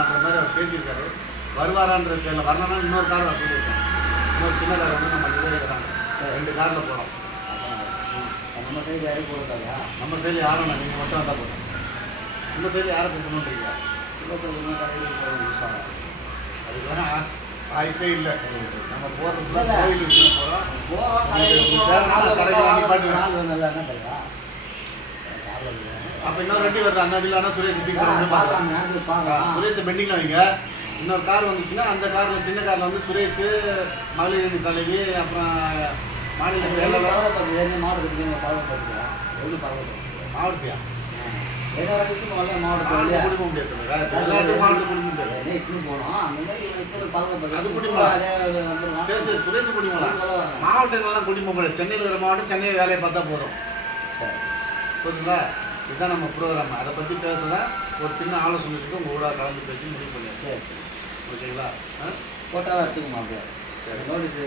அந்த மாதிரி அவர் பேசியிருக்காரு. வருவாரான்றது தெரியல. வரலன்னா இன்னொரு கார் வர சொல்லியிருக்கேன். இன்னொரு சின்ன கார் வந்து நம்ம நிறைவேறாங்க. 2 காரில் போகிறோம். நம்ம சைடு யாரும் போகிறதாங்க. நம்ம சைடு யாரும் இல்லை, நீங்கள் மட்டும் வந்தால் போதும். இந்த சைடு யாரை கூப்பிடணுன்றீங்க? அதுக்கு வேணா வாய்ப்பே இல்லை. நம்ம போகிறதுக்குள்ள கோயில் விஷயம் போகிறோம். கடைக்கு வாங்கி பாட்டு அப்போ இன்னொரு வண்டி வருது. அந்த வண்டியில் ஆனால் சுரேஷ் பார்க்கலாம். சுரேஷ் பெண்டிங்கில் வைங்க. இன்னொரு கார் வந்துச்சுன்னா அந்த காரில் சின்ன காரில் வந்து சுரேஷ், மகளிரணி தலைவி, அப்புறம் மாநில செயலாளர். மாவட்டத்தியா? மாவட்டத்தில் குடிக்க முடியாது. எல்லாத்துக்கும் மாவட்டத்தில் குடிக்க முடியாது. அது குடிங்களா? சரி சரி, சுரேஷ் குடிங்களா? மாவட்டங்கள்லாம் குடிக்க முடியாது. சென்னையில் இருக்கிற மாவட்டம் சென்னை வேலையை பார்த்தா போதும். புரியுதுங்களா? இதுதான் நம்ம ப்ரோக்ராம். அதை பற்றி பேசலாம். ஒரு சின்ன ஆலோசனைக்கு உங்கள் கூட கலந்து பேசி முடிவு பண்ணிடுறேன். ஓகேங்களா? ஃபோட்டோவாக எடுத்துக்குமா? அப்படியே சரி. நோட்டீஸ்